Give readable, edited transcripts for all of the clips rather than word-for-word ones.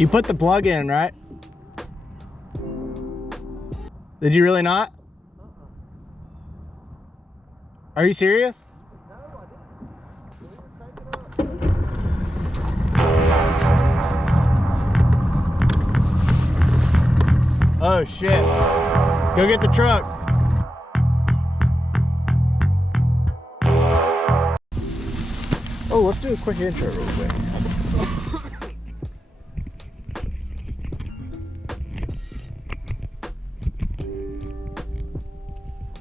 You put the plug in, right? Did you really not? Are you serious? No, I didn't. We were taking up. Oh shit. Go get the truck. Oh, let's do a quick intro real quick.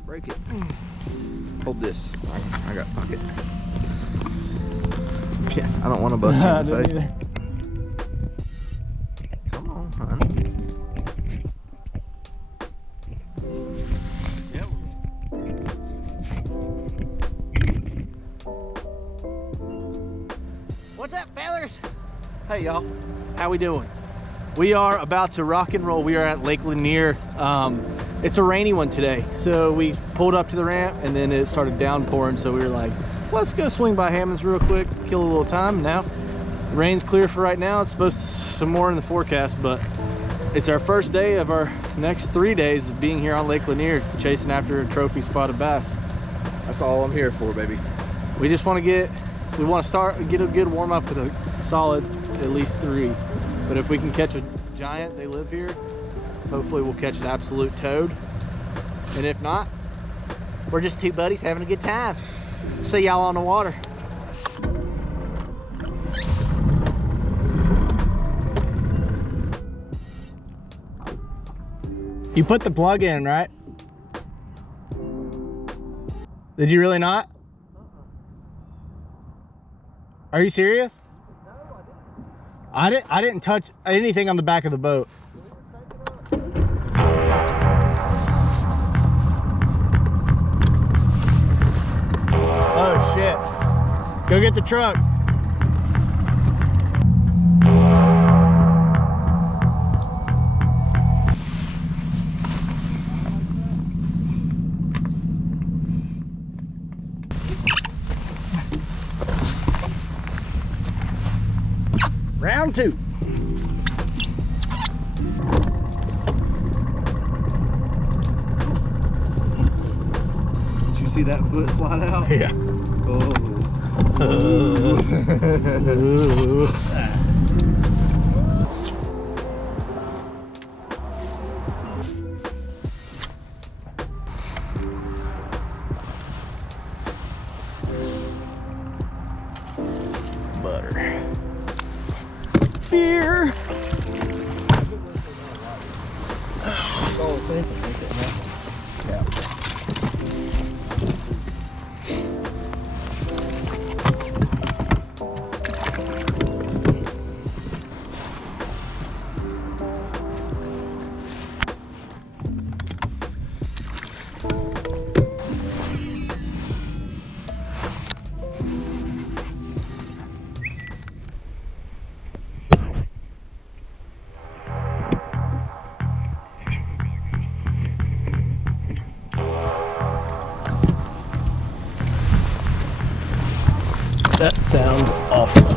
Break it. Hold this. I got pocket. Yeah, I don't want to bust you in the face. Come on, honey. Yep. What's up, fellas? Hey, y'all. How we doing? We are about to rock and roll. We are at Lake Lanier. It's a rainy one today, so we pulled up to the ramp and then it started downpouring, so we were like, let's go swing by Hammond's real quick, kill a little time. Now the rain's clear for right now. It's supposed to some more in the forecast, but it's our first day of our next 3 days of being here on Lake Lanier, chasing after a trophy spotted bass. That's all I'm here for, baby. We just want to get a good warm up with a solid at least 3. But if we can catch a giant, they live here, hopefully we'll catch an absolute toad. And if not, we're just 2 buddies having a good time. See y'all on the water. You put the plug in, right? Did you really not? Are you serious? No, I didn't. I didn't touch anything on the back of the boat. We were taking up. Oh shit. Go get the truck. Round 2. Did you see that foot slide out? Yeah. Oh. Butter. Beer. Yeah. That sounds awful.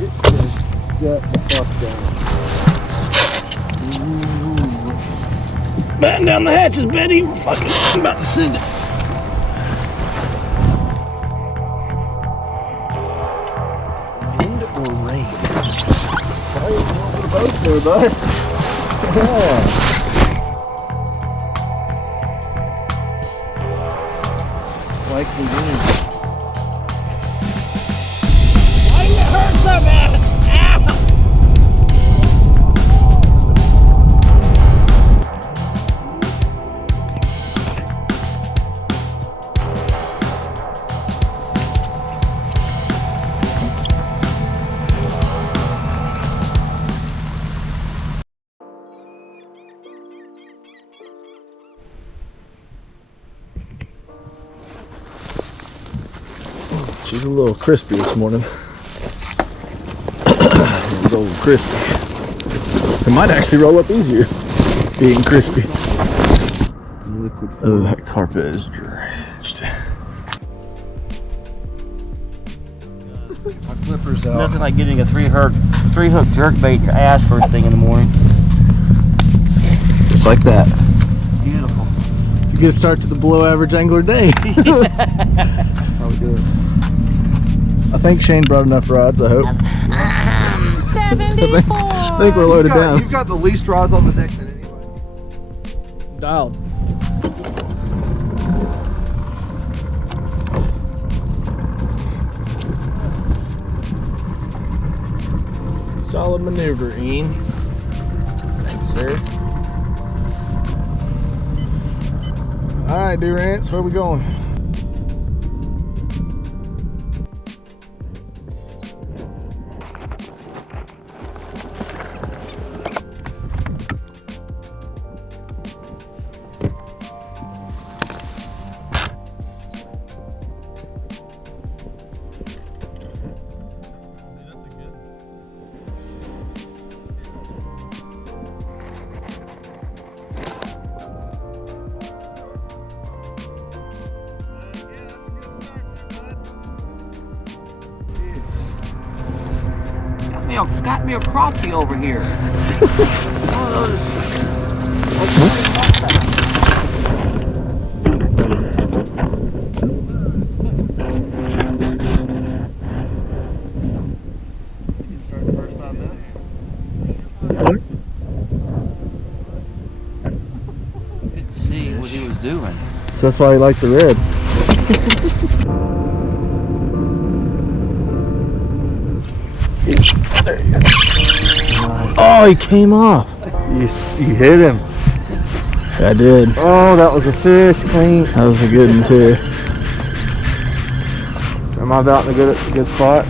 It just shut the fuck down. Batten down the hatches, Betty. We're fucking about to send it. Wind or rain? Probably a little bit of both there, bud. Yeah. Likely means. Why does it hurt so bad? She's a little crispy this morning. A little crispy. It might actually roll up easier being crispy. Liquid form. Oh, that carpet is drenched. My clipper's out. Nothing like getting a 3 herd 3-hook jerkbait your ass first thing in the morning. Just like that. Beautiful. It's a good start to the below average angler day. Probably good. I think Shane brought enough rods, I hope. 74. I think we're loaded down. You've got the least rods on the deck than anybody. Dialed. Solid maneuver, Ian. Thanks, sir. All right, Durrance, where we going? Got me a crappie over here. Couldn't see what he was doing. So that's why he liked the red. There he is. Oh, he came off. You hit him. I did. Oh, that was a fish, clean. That was a good one too. Am I about in a good spot?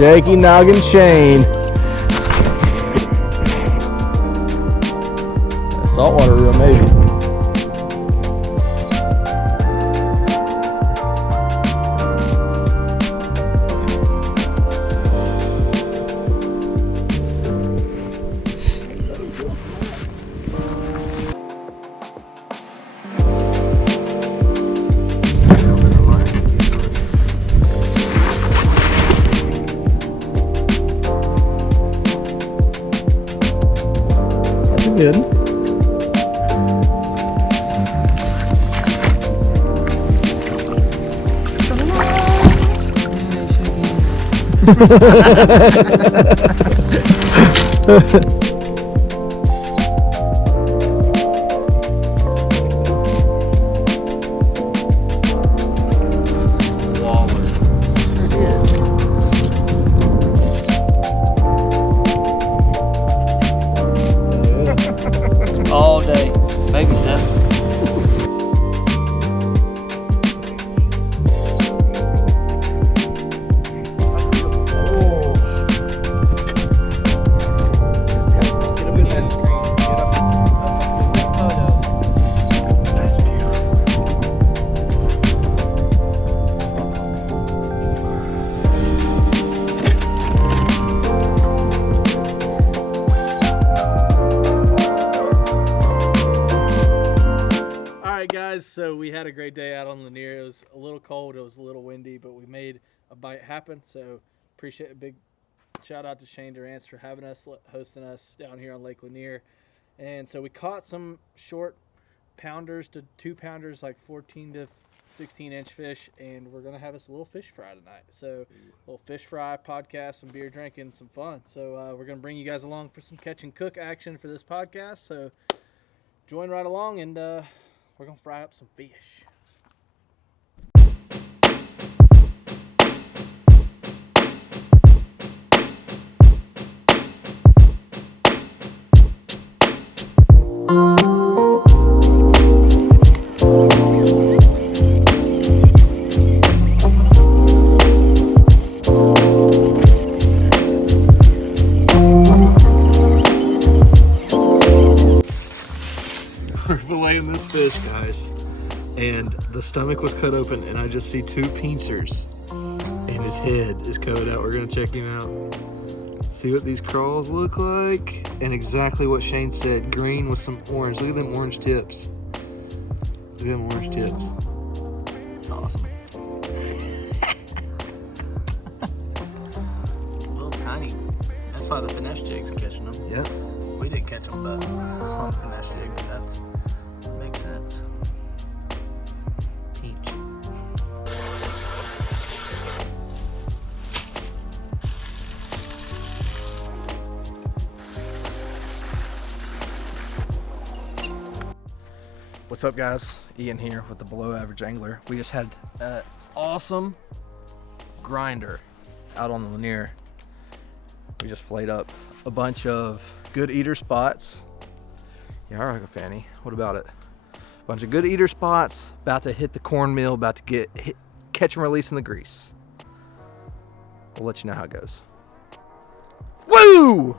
Shaky Noggin Shane. That saltwater reel, maybe. Good. All day. Baby set. So we had a great day out on Lanier. It was a little cold, it was a little windy, but we made a bite happen. So appreciate a big Shout out to Shane Durrance for having us, hosting us down here on Lake Lanier. And so we caught some short pounders to 2-pounders, like 14 to 16-inch fish, and we're going to have us a little fish fry tonight. So a little fish fry podcast, some beer drinking, some fun. So we're going to bring you guys along for some catch and cook action for this podcast. So join right along, and we're going to fry up some fish. Filleting this fish, guys, and the stomach was cut open, and I just see 2 pincers, and his head is covered out. We're gonna check him out, see what these crawls look like, and exactly what Shane said, green with some orange. Look at them orange tips. Look at them orange tips. It's awesome. A little tiny. That's why the finesse jig's catching them. Yep. We didn't catch them, but on finesse jig, but that's makes sense. Peach. What's up, guys? Ian here with the Below Average Angler. We just had an awesome grinder out on the Lanier. We just flayed up a bunch of good eater spots. Yeah, all right, Fanny. What about it? A bunch of good eater spots, about to hit the cornmeal, about to catch and release in the grease. We'll let you know how it goes. Woo!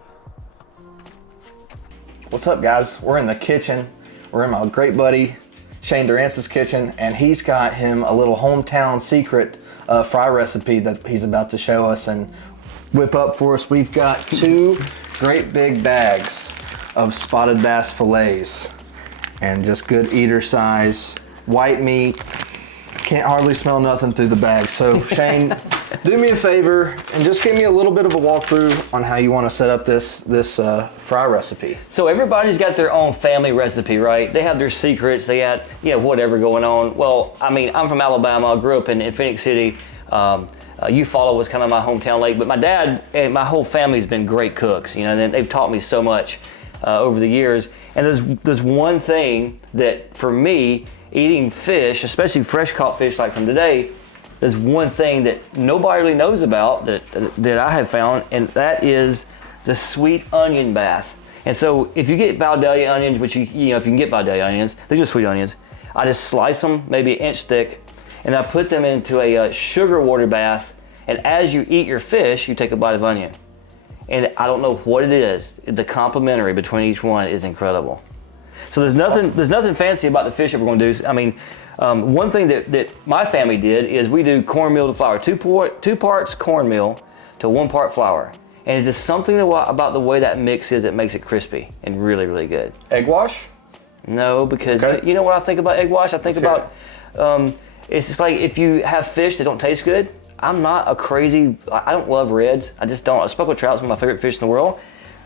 What's up, guys? We're in the kitchen. We're in my great buddy Shane Durrance's kitchen, and he's got him a little hometown secret fry recipe that he's about to show us and whip up for us. We've got 2 great big bags of spotted bass fillets, and just good eater size, white meat. Can't hardly smell nothing through the bag. So Shane, do me a favor and just give me a little bit of a walkthrough on how you want to set up this fry recipe. So everybody's got their own family recipe, right? They have their secrets. They had, whatever going on. Well, I mean, I'm from Alabama. I grew up in Phoenix City. Eufaula was kind of my hometown lake, but my dad and my whole family's been great cooks, and they've taught me so much over the years. And there's one thing that, for me, eating fish, especially fresh caught fish like from today, there's one thing that nobody really knows about that I have found, and that is the sweet onion bath. And so if you get Vidalia onions, which if you can get Vidalia onions, they're just sweet onions. I just slice them maybe 1 inch thick, and I put them into a sugar water bath. And as you eat your fish, you take a bite of onion. And I don't know what it is. The complementary between each one is incredible. So there's nothing fancy about the fish that we're going to do. I mean, one thing that my family did is we do cornmeal to flour, 2 parts cornmeal to 1 part flour. And it's just something about the way that mix is that makes it crispy and really, really good. Egg wash? No, because you know what I think about egg wash? I think about, it's just like if you have fish that don't taste good, I don't love reds. I just don't. Speckled trout's one of my favorite fish in the world.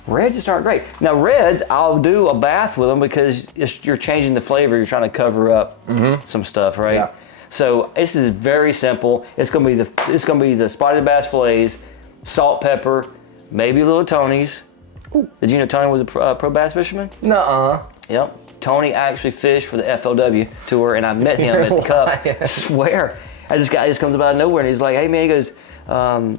Reds just aren't great. Now reds, I'll do a bath with them because you're changing the flavor. You're trying to cover up some stuff, right? Yeah. So this is very simple. It's gonna be the spotted bass fillets, salt, pepper, maybe a little Tony's. Ooh. Did you know Tony was a pro bass fisherman? Nuh-uh. Yep. Tony actually fished for the FLW tour, and I met him at the Cup. I swear. And this guy just comes up out of nowhere, and he's like, "Hey man," he goes,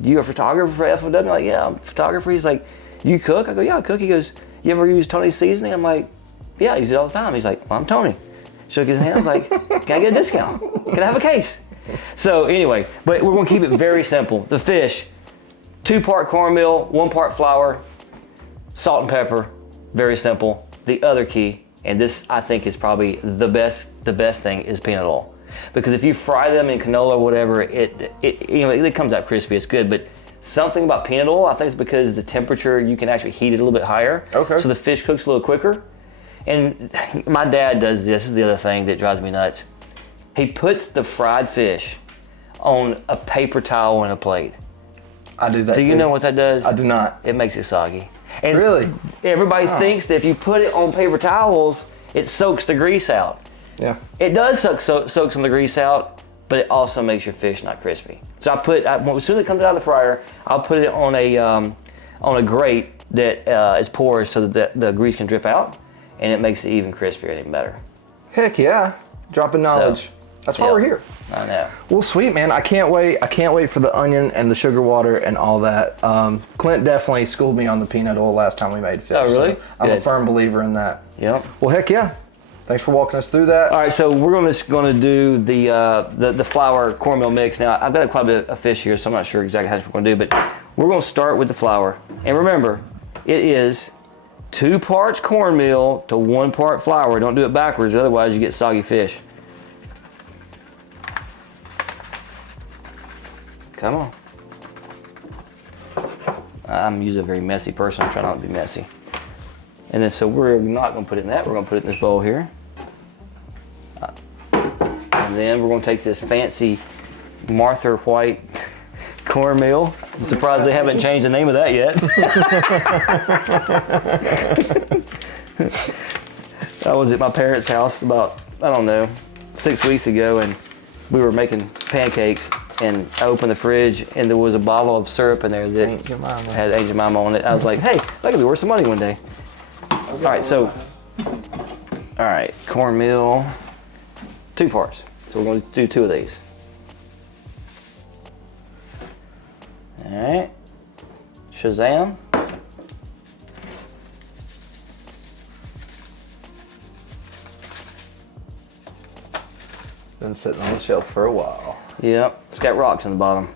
"You a photographer for FLW?" I'm like, "Yeah, I'm a photographer." He's like, "You cook?" I go, "Yeah, I cook." He goes, "You ever use Tony's seasoning?" I'm like, "Yeah, I use it all the time." He's like, "Well, I'm Tony." Shook his hand. I was like, "Can I get a discount? Can I have a case?" So anyway, but we're gonna keep it very simple. The fish, 2 part cornmeal, 1 part flour, salt and pepper, very simple. The other key, and this I think is probably the best thing, is peanut oil. Because if you fry them in canola or whatever, it comes out crispy, it's good, but something about peanut oil, I think it's because the temperature, you can actually heat it a little bit higher. Okay. So the fish cooks a little quicker. And my dad does this is the other thing that drives me nuts. He puts the fried fish on a paper towel and a plate. I do that Do you too. know what that does? I do not. It makes it soggy. And Really? everybody thinks that if you put it on paper towels, it soaks the grease out. Yeah. It does soak some of the grease out, but it also makes your fish not crispy. So as soon as it comes out of the fryer, I'll put it on a grate that is porous so that the grease can drip out, and it makes it even crispier and even better. Heck yeah. Dropping knowledge. That's why yeah. we're here. I know. Well, sweet, man. I can't wait. I can't wait for the onion and the sugar water and all that. Clint definitely schooled me on the peanut oil last time we made fish. Oh, really? So I'm a Good. firm believer in that. Yep. Well, heck yeah. Thanks for walking us through that. All right, so we're just going to do the flour cornmeal mix. Now, I've got quite a bit of fish here, so I'm not sure exactly how much we're going to do, but we're going to start with the flour. And remember, it is 2 parts cornmeal to 1 part flour. Don't do it backwards, otherwise you get soggy fish. Come on. I'm usually a very messy person. I'm trying not to be messy. And then, so we're not going to put it in that. We're going to put it in this bowl here. And then we're going to take this fancy Martha White cornmeal. I'm surprised they haven't changed the name of that yet. I was at my parents' house about, I don't know, 6 weeks ago, and we were making pancakes, and I opened the fridge, and there was a bottle of syrup in there that Aunt Jemima. had Aunt Jemima on it. I was like, hey, that could be worth some money one day. All right, so, all right, cornmeal, 2 parts. So we're going to do 2 of these. All right, Shazam. Been sitting on the shelf for a while. Yep, it's got rocks in the bottom.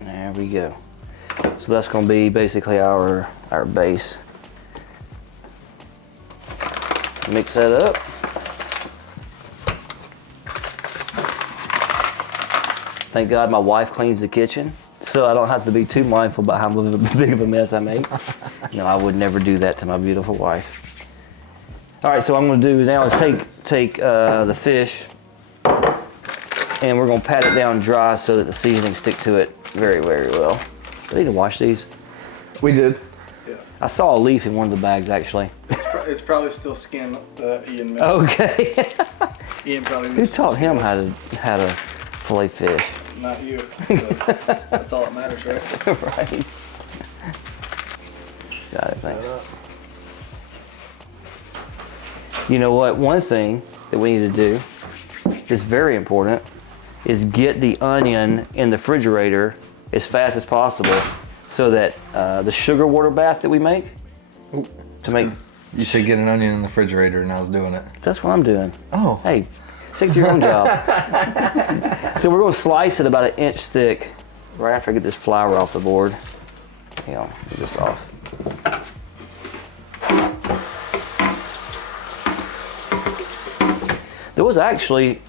There we go. So that's going to be basically our base. Mix that up. Thank God my wife cleans the kitchen, so I don't have to be too mindful about how big of a mess I make. No, I would never do that to my beautiful wife. All right, so what I'm going to do now is take the fish, and we're going to pat it down dry so that the seasoning stick to it very, very well. Do I need to wash these? We did. I saw a leaf in one of the bags, actually. It's probably still skin Ian made. Okay. Ian probably Who taught him how to fillet fish? Not you. So that's all that matters, right? Right. Got it, thanks. You know what? One thing that we need to do is very important is get the onion in the refrigerator as fast as possible so that the sugar water bath that we make, to make... You should get an onion in the refrigerator, and I was doing it. That's what I'm doing. Oh. Hey, stick to your own job. So we're going to slice it about 1 inch thick right after I get this flour off the board. Hang on, get this off. There was actually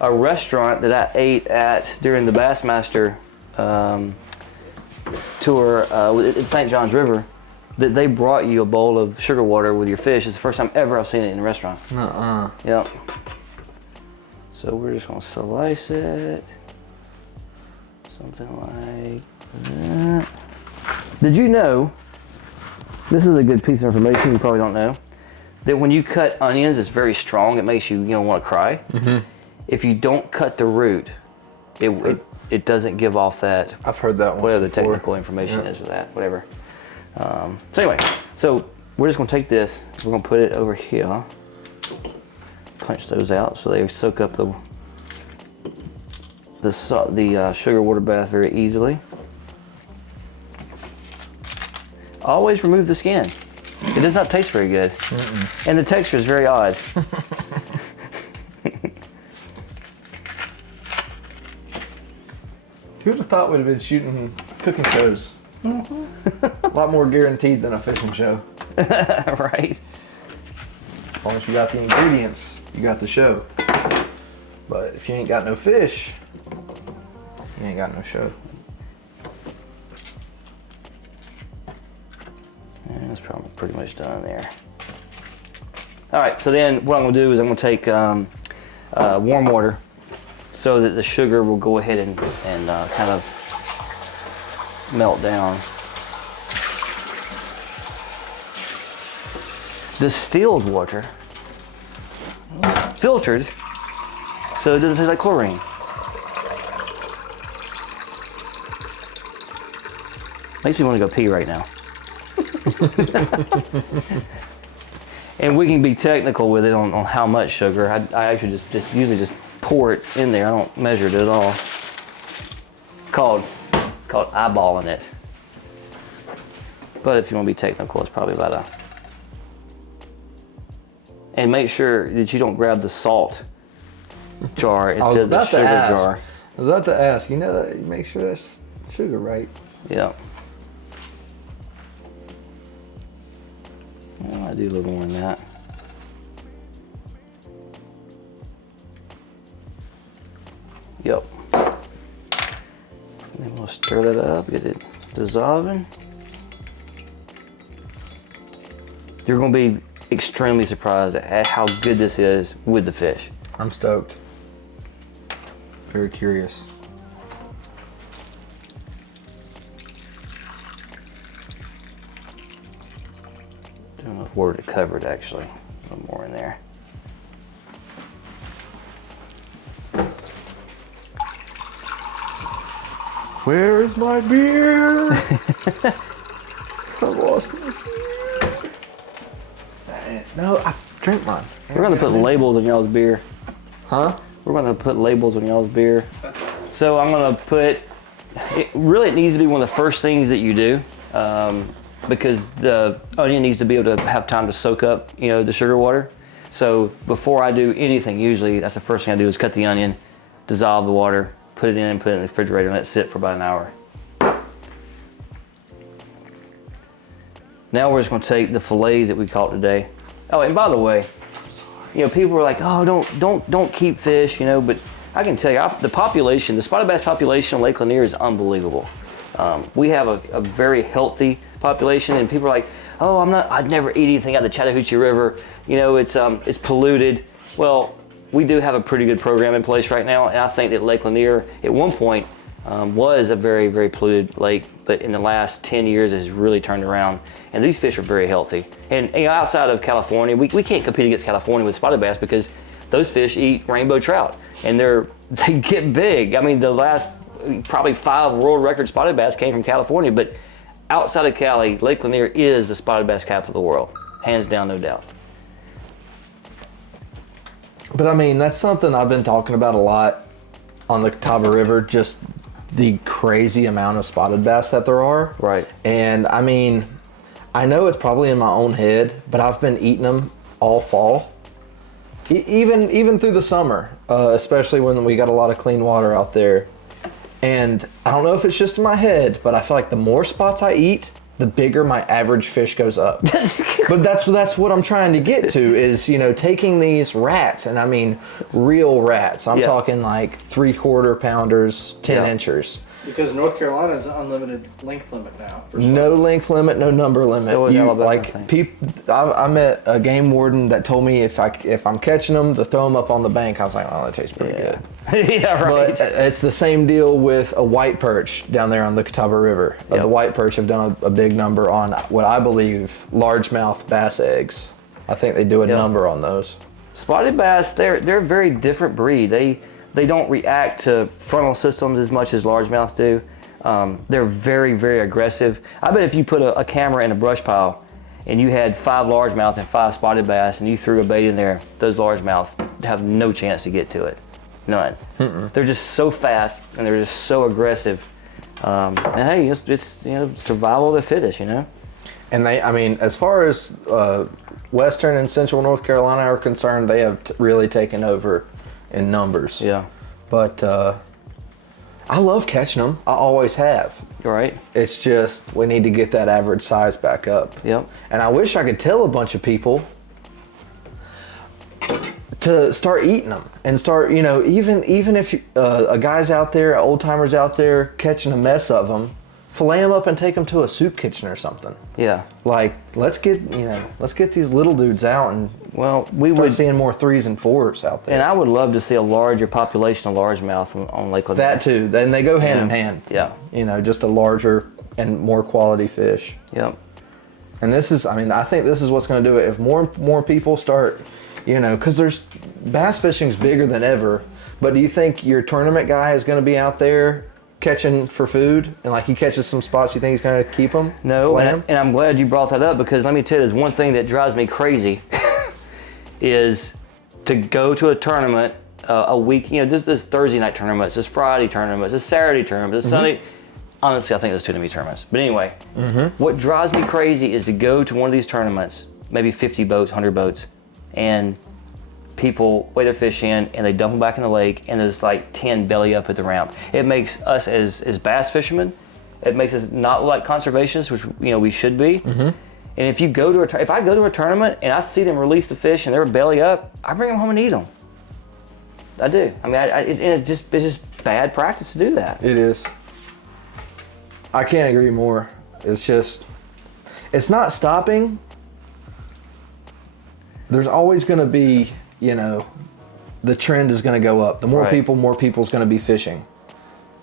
a restaurant that I ate at during the Bassmaster tour at St. John's River that they brought you a bowl of sugar water with your fish. It's the first time ever I've seen it in a restaurant. Yep. So we're just gonna slice it. Something like that. Did you know, this is a good piece of information you probably don't know, that when you cut onions, it's very strong. It makes you want to cry. Mm-hmm. If you don't cut the root, it doesn't give off that. I've heard that one. Whatever the before. technical information is with that, whatever. So anyway, so we're just gonna take this. We're gonna put it over here. Punch those out so they soak up the sugar water bath very easily. Always remove the skin. It does not taste very good. Mm-mm. And the texture is very odd. Who would have thought we'd have been shooting cooking shows? A lot more guaranteed than a fishing show. Right. As long as you got the ingredients, you got the show. But if you ain't got no fish, you ain't got no show. And that's probably pretty much done there. All right, so then what I'm gonna do is I'm gonna take warm water, so that the sugar will go ahead and kind of melt down. Distilled water, filtered, so it doesn't taste like chlorine. Makes me want to go pee right now. And we can be technical with it on how much sugar. I actually just usually just pour it in there. I don't measure it at all. It's called eyeballing it. But if you want to be technical, it's probably about a. And make sure that you don't grab the salt jar instead of the sugar jar. I was about to ask. You know that you make sure that's sugar, right? Yeah. Well, I do a little more than that. Yep. Then we'll stir that up, get it dissolving. You're going to be extremely surprised at how good this is with the fish. I'm stoked. Very curious. Don't know if we're to cover it actually. A little more in there. Where is my beer? I lost my beer. Is that it? No, I drank mine. We're going to put labels on y'all's beer. Huh? We're going to put labels on y'all's beer. So I'm going to put, it needs to be one of the first things that you do because the onion needs to be able to have time to soak up, the sugar water. So before I do anything, usually that's the first thing I do is cut the onion, dissolve the water, put it in the refrigerator and let it sit for about an hour. Now we're just going to take the fillets that we caught today. Oh, and by the way, people are like, oh, don't keep fish, but I can tell you, the spotted bass population on Lake Lanier is unbelievable. We have a very healthy population, and people are like, oh, I'd never eat anything out of the Chattahoochee River. It's polluted. Well, we do have a pretty good program in place right now, and I think that Lake Lanier at one point was a very, very polluted lake, but in the last 10 years it has really turned around, and these fish are very healthy. And outside of California, we can't compete against California with spotted bass because those fish eat rainbow trout, and they get big. I mean, the last probably 5 world record spotted bass came from California, but outside of Cali, Lake Lanier is the spotted bass capital of the world, hands down, no doubt. But I mean, that's something I've been talking about a lot on the Catawba River, just the crazy amount of spotted bass that there are. Right. And I mean, I know it's probably in my own head, but I've been eating them all fall. Even through the summer, especially when we got a lot of clean water out there. And I don't know if it's just in my head, but I feel like the more spots I eat, the bigger my average fish goes up. But that's what I'm trying to get to is, taking these rats, and I mean real rats. I'm talking like 3/4 pounders, 10 inchers. Because North Carolina is an unlimited length limit now. No length limit, no number limit. So is Alabama, I met a game warden that told me if I'm catching them to throw them up on the bank. I was like, oh, that tastes pretty good. Yeah, right. But it's the same deal with a white perch down there on the Catawba River. The white perch have done a big number on what I believe largemouth bass eggs. I think they do a number on those. Spotted bass, they're a very different breed. They don't react to frontal systems as much as largemouths do. They're very, very aggressive. I bet if you put a camera in a brush pile and you had 5 largemouth and 5 spotted bass and you threw a bait in there, those largemouths have no chance to get to it. None. They're just so fast and they're just so aggressive. And hey, it's survival of the fittest, And as far as Western and Central North Carolina are concerned, they have really taken over in numbers. Yeah. But I love catching them. I always have. Right. It's just we need to get that average size back up. Yep. And I wish I could tell a bunch of people to start eating them and start, even if a guy's out there, old timers out there catching a mess of them, fillet them up and take them to a soup kitchen or something. Yeah. Like, let's get these little dudes out and Well, we start would, seeing more 3s and 4s out there. and I would love to see a larger population of largemouth on Lake Lanier. That too. Then they go hand in hand. Yeah. You know, just a larger and more quality fish. Yep. And this is, I mean, I think this is what's going to do it. If more people start, you know, because there's bass fishing's bigger than ever. But do you think your tournament guy is going to be out there catching for food, and like he catches some spots, you think he's going to keep them? No, and I'm glad you brought that up, because let me tell you, there's one thing that drives me crazy is to go to a tournament a week. You know, this Thursday night tournaments, this Friday tournaments, this Saturday tournaments, this Sunday. Honestly, I think there's too many tournaments. But anyway, what drives me crazy is to go to one of these tournaments, maybe 50 boats, 100 boats, and people weigh their fish in and they dump them back in the lake, and there's like 10 belly up at the ramp. It makes us as bass fishermen, it makes us not like conservationists, which we should be. And if you go to if I go to a tournament and I see them release the fish and they're belly up, I bring them home and eat them. I do. I mean, it's just bad practice to do that. It is. I can't agree more. It's just, it's not stopping. There's always going to be, you know, the trend is going to go up. The more people's going to be fishing.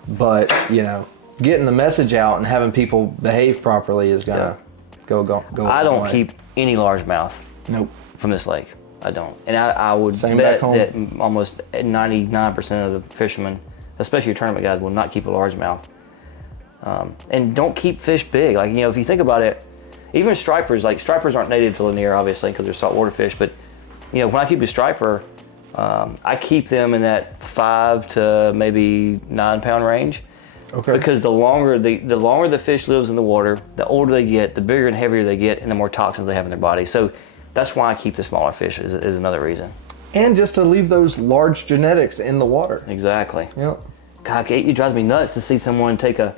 But, you know, getting the message out and having people behave properly is going to go. I don't keep any largemouth. Nope. From this lake. I don't. And I would Same bet back home. that almost 99% of the fishermen, especially your tournament guys, will not keep a largemouth. And don't keep fish big. Like, if you think about it, even stripers, like stripers aren't native to Lanier, obviously, because they're saltwater fish, but when I keep a striper, I keep them in that 5 to maybe 9 pound range. Okay. Because the longer the fish lives in the water, the older they get, the bigger and heavier they get, and the more toxins they have in their body. So that's why I keep the smaller fish is another reason. And just to leave those large genetics in the water. Exactly. Yep. God, it drives me nuts to see someone take a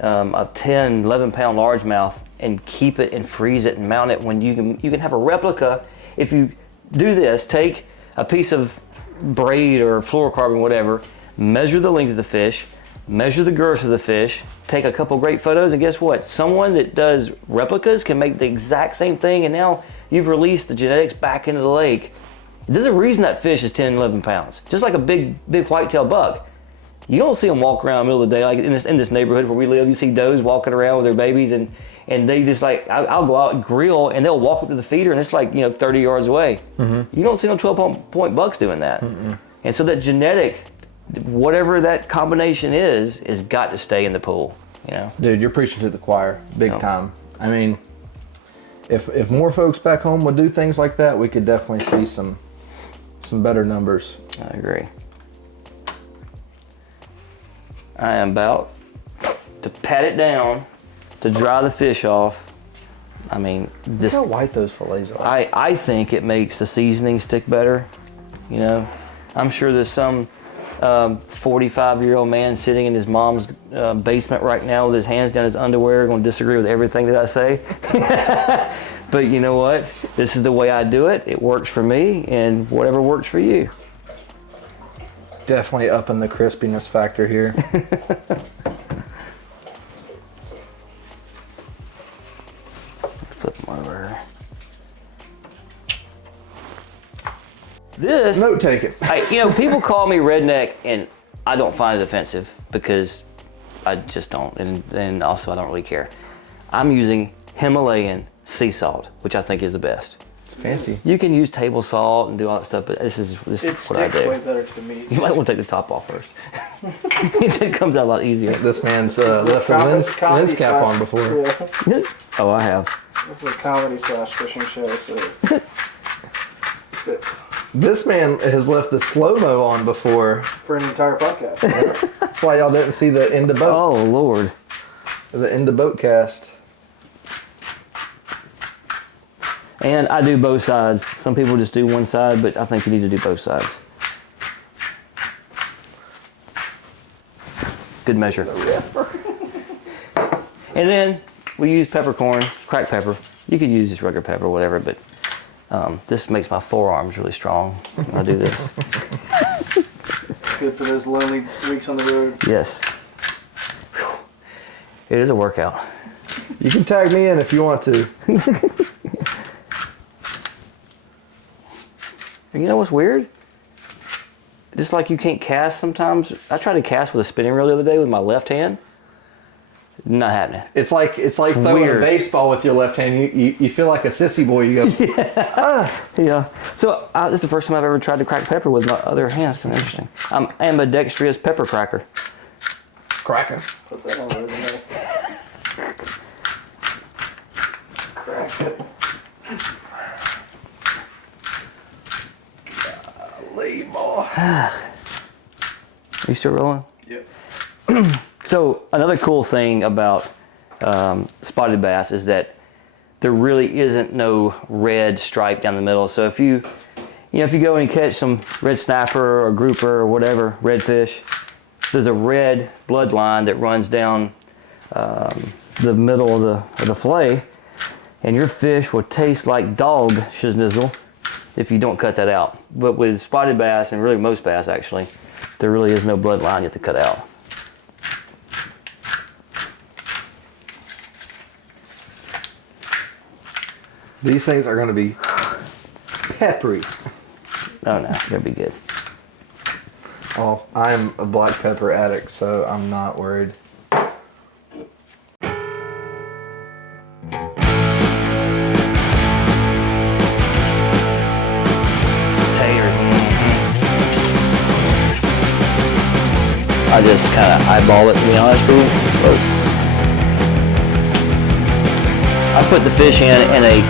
10, 11 pound largemouth and keep it and freeze it and mount it when you can have a replica. If you do this, take a piece of braid or fluorocarbon, whatever, measure the length of the fish, measure the girth of the fish, take a couple great photos, and guess what? Someone that does replicas can make the exact same thing, and now you've released the genetics back into the lake. There's a reason that fish is 10, 11 pounds. Just like a big whitetail buck. You don't see them walk around in the middle of the day, like in this neighborhood where we live. You see does walking around with their babies, and they just like, I'll go out and grill, and they'll walk up to the feeder, and it's like 30 yards away. Mm-hmm. You don't see no 12-point bucks doing that. Mm-mm. And so that genetics, whatever that combination is got to stay in the pool. Dude, you're preaching to the choir, big time. I mean, if more folks back home would do things like that, we could definitely see some better numbers. I agree. I am about to pat it down to dry the fish off. I mean, Look how white those fillets are. I think it makes the seasoning stick better. I'm sure there's some 45-year-old man sitting in his mom's basement right now with his hands down his underwear going to disagree with everything that I say. But you know what? This is the way I do it. It works for me, and whatever works for you. Definitely upping the crispiness factor here. Flip them over. This note taken. People call me redneck, and I don't find it offensive because I just don't, and also I don't really care. I'm using Himalayan sea salt, which I think is the best. It's fancy. You can use table salt and do all that stuff, but this is what I do. It sticks way better to the meat. You might want to take the top off first. It comes out a lot easier. This man's left a lens cap on before. Yeah. Oh, I have. This is a comedy / fishing show, so it fits. This man has left the slow-mo on before. For an entire podcast. That's why y'all didn't see the end of boat. Oh, Lord. The end of boat cast. And I do both sides. Some people just do one side, but I think you need to do both sides. Good measure. And then we use peppercorn, cracked pepper. You could use just regular pepper or whatever, but this makes my forearms really strong when I do this. Good for those lonely weeks on the road. Yes. It is a workout. You can tag me in if you want to. You know what's weird? Just like you can't cast sometimes. I tried to cast with a spinning reel the other day with my left hand. Not happening. It's like throwing weird. a baseball with your left hand. You feel like a sissy boy. You go. Yeah. So this is the first time I've ever tried to crack pepper with my other hand. It's kind of interesting. I'm ambidextrous pepper cracker. Cracker. Put that on the resume. Crack it. Golly, boy. Are you still rolling? Yep. So another cool thing about spotted bass is that there really isn't no red stripe down the middle. So if you go and catch some red snapper or grouper or whatever, redfish, there's a red bloodline that runs down the middle of the fillet, and your fish will taste like dog schnizzle if you don't cut that out. But with spotted bass, and really most bass actually, there really is no bloodline you have to cut out. These things are going to be peppery. Oh no, they'll be good. Oh, I'm a black pepper addict, so I'm not worried. Taters. I just kind of eyeball it, to be honest with you. But I put the fish in a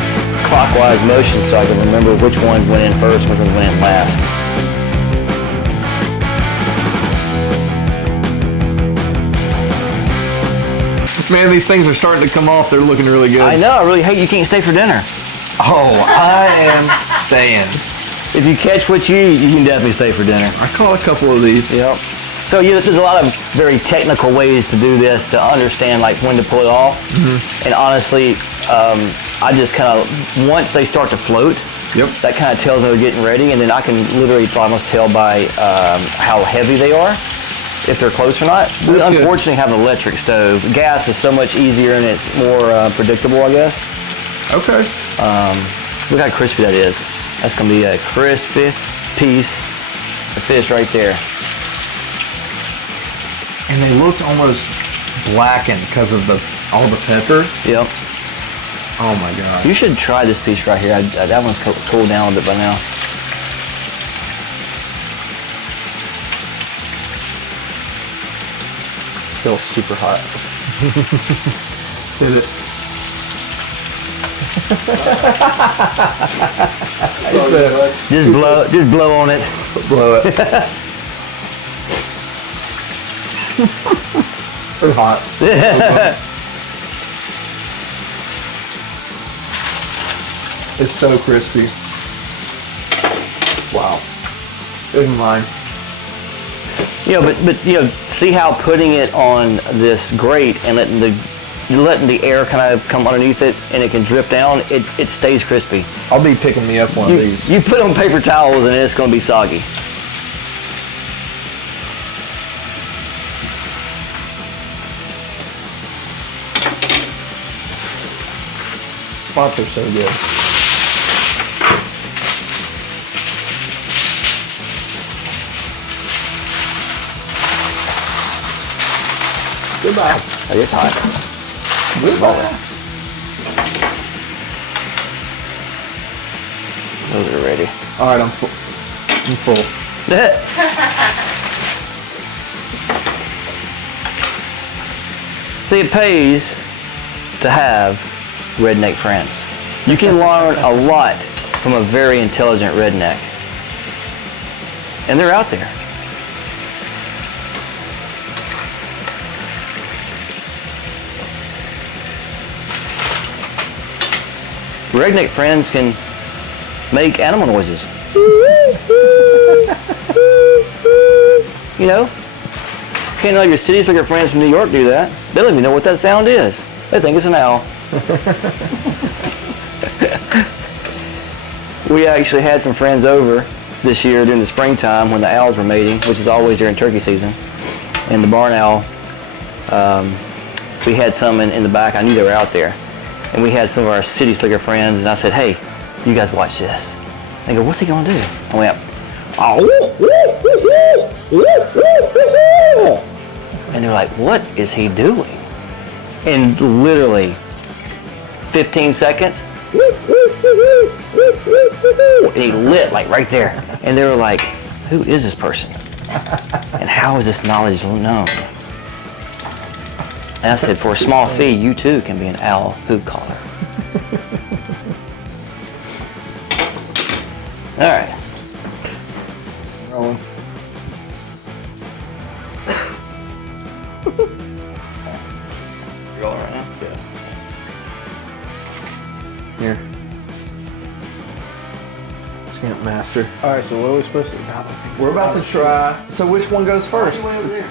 clockwise motion so I can remember which ones went in first and which ones went in last. Man, these things are starting to come off. They're looking really good. I know, I really hate you can't stay for dinner. Oh, I am staying. If you catch what you can definitely stay for dinner. I caught a couple of these. Yep. So there's a lot of very technical ways to do this to understand like when to pull it off. Mm-hmm. And honestly, I just kind of, once they start to float, that kind of tells me they're getting ready, and then I can literally almost tell by how heavy they are, if they're close or not. We unfortunately have an electric stove. Gas is so much easier and it's more predictable, I guess. Okay. Look how crispy that is. That's gonna be a crispy piece of fish right there. And they looked almost blackened because of all the pepper. Yep. Oh my god. You should try this piece right here. That one's cooled down a bit by now. Still super hot. Did it? Just blow on it. Blow it. It's hot. It's so crispy. Wow. Isn't mine? But see how putting it on this grate and letting the air kind of come underneath it and it can drip down, it stays crispy. I'll be picking me up one of these. You put on paper towels and it's going to be soggy. Spots are so good. Goodbye. It is hot. Goodbye. Those are ready. All right, I'm full. See, it pays to have redneck friends. You can learn a lot from a very intelligent redneck. And they're out there. Redneck friends can make animal noises. You know? Can't let your city slicker friends from New York do that. They don't even know what that sound is. They think it's an owl. We actually had some friends over this year during the springtime when the owls were mating, which is always during turkey season. And the barn owl we had some in the back. I knew they were out there. And we had some of our city slicker friends, and I said, hey, you guys watch this. They go, what's he gonna do? I went, and they're like, what is he doing? And literally 15 seconds, and he lit like right there. And they were like, who is this person? And how is this knowledge known? And I said, for a small fee, you too can be an owl food caller. All right. Rolling. You're all right now? Yeah. Here. Scamp master. All right, so what are we supposed to do? We're about to try. So which one goes first?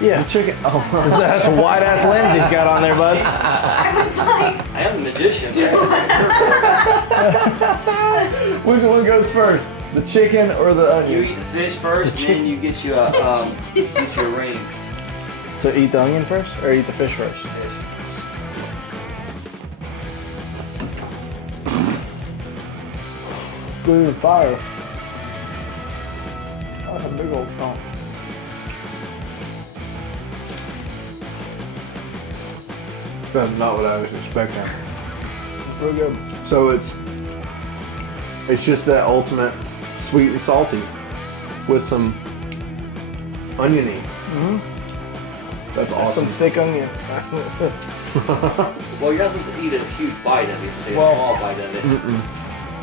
Yeah. The chicken. Oh, That's a white ass lens he's got on there, bud. I was like, I am the magician. which one goes first? The chicken or the You onion? eat the fish first, and then you get you a ring. So eat the onion first or eat the fish first? Good as fire. That's a big old chunk. That's not what I was expecting. Real good. So it's just that ultimate sweet and salty with some oniony. That's awesome. Some thick onion. Well, you're not supposed to eat a huge bite of it. You're supposed to take Well- a small bite of it.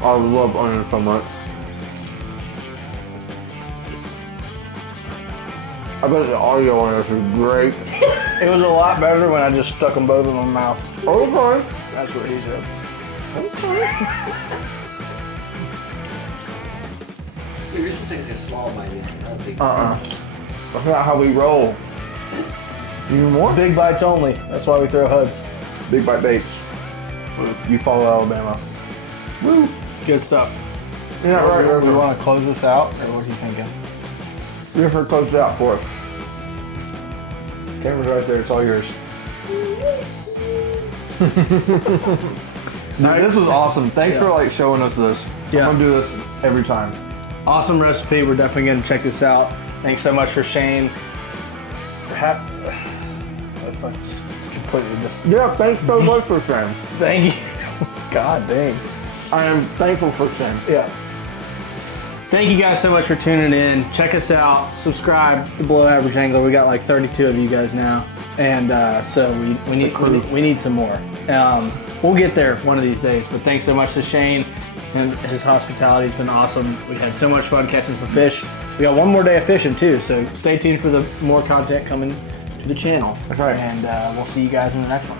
I love onion so much. I bet the audio on this is great. It was a lot better when I just stuck them both in my mouth. Okay. That's what he said. You're supposed to take a small bite of it. I don't think. That's not how we roll. Even more? Big bites only. That's why we throw HUDs. Big bite baits. You follow Alabama. Woo. Good stuff. You're not right, Do we River. want to close this out, or what are you thinking? River, close it out for us. Camera's right there. It's all yours. This was awesome. Thanks for like showing us this. Yeah. I'm gonna do this every time. Awesome recipe. We're definitely going to check this out. Thanks so much for Shane. Yeah, thanks so much for Sam. Thank you. God dang. I am thankful for Sam. Yeah. Thank you guys so much for tuning in. Check us out. Subscribe to Below Average Angler. We got like 32 of you guys now, and so we need some more. We'll get there one of these days. But thanks so much to Shane, and his hospitality has been awesome. We had so much fun catching some fish. We got one more day of fishing too, so stay tuned for the more content coming to the channel. That's right. And we'll see you guys in the next one.